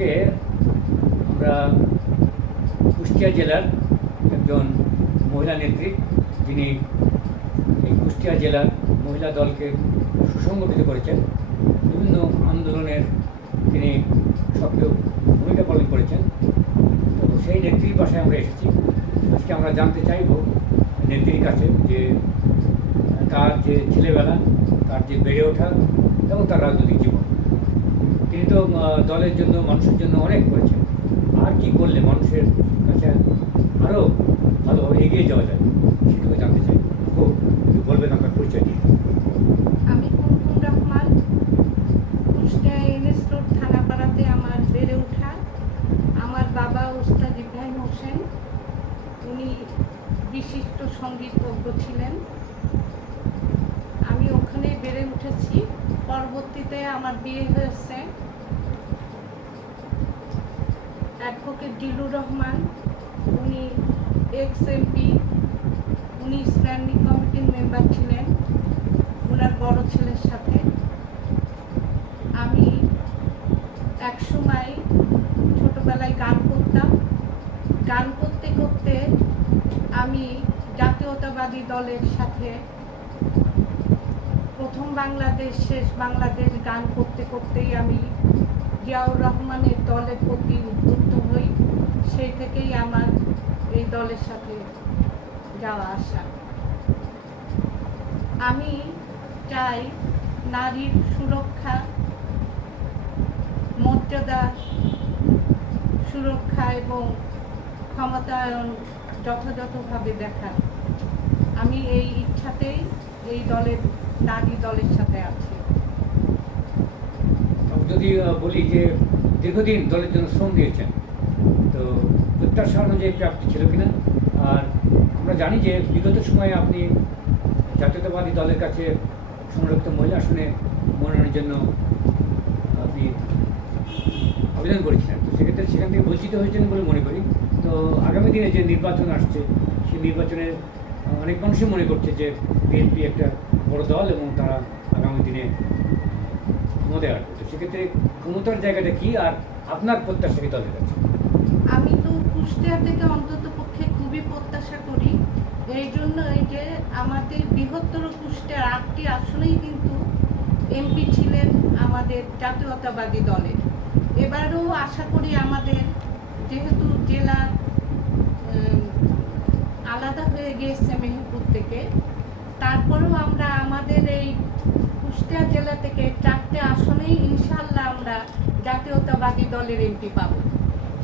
আজকে আমরা কুষ্টিয়া জেলার একজন মহিলা নেত্রী, যিনি এই কুষ্টিয়া জেলার মহিলা দলকে সুসংগঠিত করেছেন। বিভিন্ন আন্দোলনের তিনি সক্রিয় ভূমিকা পালন করেছেন। তো সেই নেত্রীর বাসায় আমরা এসেছি। আজকে আমরা জানতে চাইব নেত্রীর কাছে যে তার যে ছেলেবেলা, তার যে বেড়ে ওঠা এবং তার রাজনৈতিক তো দলের জন্য, মানুষের জন্য অনেক করেছেন আর কি করলে মানুষের কাছে আরও ভালোভাবে এগিয়ে যাওয়া যায়, সেটুকু জানতে চাই। একটু বলবেন আপনার পরিচয় দিয়ে। কুষ্টিয়া থানাপাড়াতে আমার বেড়ে ওঠা। আমার বাবা হোসেন, উনি বিশিষ্ট সঙ্গীতজ্ঞ ছিলেন। আমি ওখানেই বেড়ে উঠেছি। পরবর্তীতে আমার বিয়ে হয়েছে। অ্যাডভোকেট জিলুর রহমান, উনি এক্স এমপি উনি স্ট্যান্ডিং কমিটির মেম্বার ছিলেন ওনার বড় ছেলের সাথে। আমি একসময় ছোটোবেলায় গান করতাম। গান করতে করতে আমি জাতীয়তাবাদী দলের সাথে প্রথম বাংলাদেশ, শেষ বাংলাদেশ গান করতে করতেই আমি জিয়াউর রহমানের দলের প্রতি উদ্বুদ্ধ হই, সেই থেকেই আমার এই দলের সাথে যাওয়া আসা। আমি চাই নারীর সুরক্ষা, মর্যাদা সুরক্ষা এবং ক্ষমতায়ন যথাযথভাবে দেখা আমি এই ইচ্ছাতেই এই দলের নারী দলের সাথে আছি। যদি বলি যে দীর্ঘদিন দলের জন্য শ্রম দিয়েছেন তো প্রত্যাশা অনুযায়ী প্রাপ্তি ছিল কিনা? আর আমরা জানি যে বিগত সময়ে আপনি জাতীয়তাবাদী দলের কাছে সংরক্ষিত মহিলা আসনে মনোনয়নের জন্য আপনি আবেদন করেছিলেন। তো সেক্ষেত্রে সেখান থেকে বঞ্চিত হয়েছেন বলে মনে করি। তো আগামী দিনে যে নির্বাচন আসছে, সেই নির্বাচনে অনেক মানুষই মনে করছে যে বিএনপি একটা বড় দল এবং তারা আগামী দিনে ক্ষমতায় আসবে সেক্ষেত্রে ক্ষমতার জায়গাটা কি আর আপনার প্রত্যাশা কি দলের কাছে? আমি তো কুষ্টিয়া থেকে অন্তত পক্ষে খুবই প্রত্যাশা করি। এই জন্যই যে আমাদের বৃহত্তর কুষ্টিয়ার আটটি আসনেই কিন্তু এমপি ছিলেন আমাদের জাতীয়তাবাদী দলের। এবারও আশা করি আমাদের যেহেতু জেলা আলাদা হয়ে গিয়েছে মেহেরপুর থেকে, তারপরেও আমরা আমাদের এই কুষ্টিয়া জেলা থেকে চারটে আমরা জাতীয়তাবাদী দলের এমপি পাবো।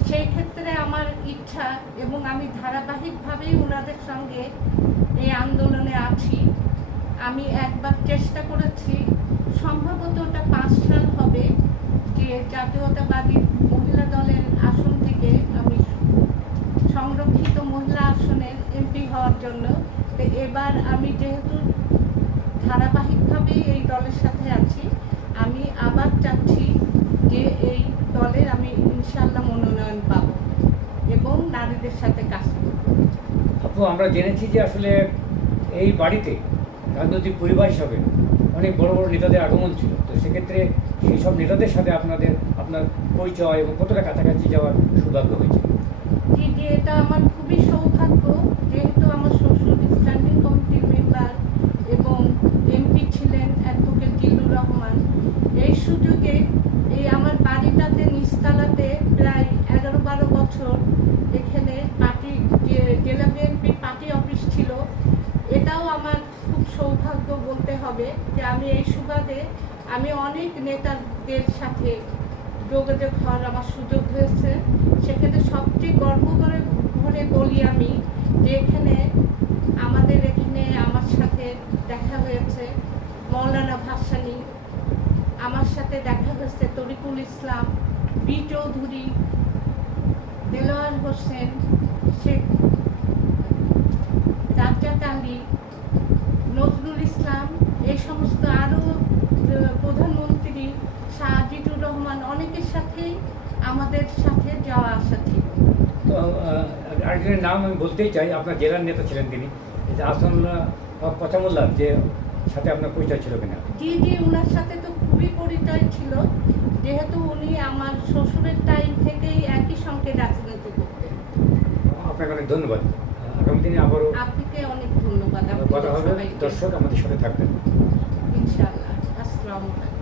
সেই ক্ষেত্রে আমার ইচ্ছা এবং আমি ধারাবাহিকভাবেই ওনাদের সঙ্গে এই আন্দোলনে আছি। আমি একবার চেষ্টা করেছি, সম্ভবত ওটা পাঁচ সাল হবে যে জাতীয়তাবাদী মহিলা দলের আসন থেকে আমি সংরক্ষিত মহিলা আসনের এমপি হওয়ার জন্য। তো এবার আমি যেহেতু ধারাবাহিকভাবেই এই দলের সাথে আছি আমি আবার চাচ্ছি যে এই দলের আমি ইনশাল্লাহ মনোনয়ন পাব এবং নারীদের সাথে কাজ করব। আপু আমরা জেনেছি যে আসলে এই বাড়িতে রাজনৈতিক পরিবার হিসাবে অনেক বড় বড় নেতাদের আগমন ছিল। তো সেক্ষেত্রে সেই সব নেতাদের সাথে আপনাদের আপনার পরিচয় এবং কতটা কাছাকাছি যাওয়ার সৌভাগ্য হয়েছে? যে যে এটা আমার খুবই সৌভাগ্য। যেহেতু আমার শ্বশুর স্ট্যান্ডিং কমিটির মেম্বার এবং এমপি ছিলেন অ্যাডভোকেট জিল্লুর রহমান এই সুযোগে নিস্তালাতে প্রায় এগারো বারো বছর এখানে পার্টি জেলা বিএনপির পার্টি অফিস ছিল, এটাও আমার খুব সৌভাগ্য বলতে হবে যে আমি এই সুবাদে আমি অনেক নেতাদের সাথে যোগাযোগ হওয়ার আমার সুযোগ হয়েছে। সেখানে সবচেয়ে গর্ব করে করে বলি আমি যে এখানে আমাদের এখানে আমার সাথে দেখা হয়েছে মৌলানা ভাসানী, আমার সাথে দেখা হয়েছে তরিকুল ইসলাম বি চৌধুরী দেলোয়ার হোসেন শেখ রাজ্জাক আলী নজরুল ইসলাম এই সমস্ত আরও প্রধানমন্ত্রী আজিজুর রহমান অনেকের সাথেই আমাদের সাথে যাওয়া আসা ছিল। তো আরেকজনের নাম আমি বলতেই চাই আপনার জেলার নেতা ছিলেন তিনি। এই কথা বললাম যে সাথে আপনার পরিচয় ছিল কিনা। জি জি ওনার সাথে তো খুবই পরিচয় ছিল। যেহেতু উনি আমার শ্বশুরের টাইম থেকেই একই সঙ্গে রাজনীতি করতেন। আপনাকে অনেক ধন্যবাদ। আগামী দিনে আবারও আপনাকে অনেক ধন্যবাদ। কথা হবে। দর্শক আমাদের সাথে থাকবেন। ইনশাআল্লাহ। আসসালামু আলাইকুম।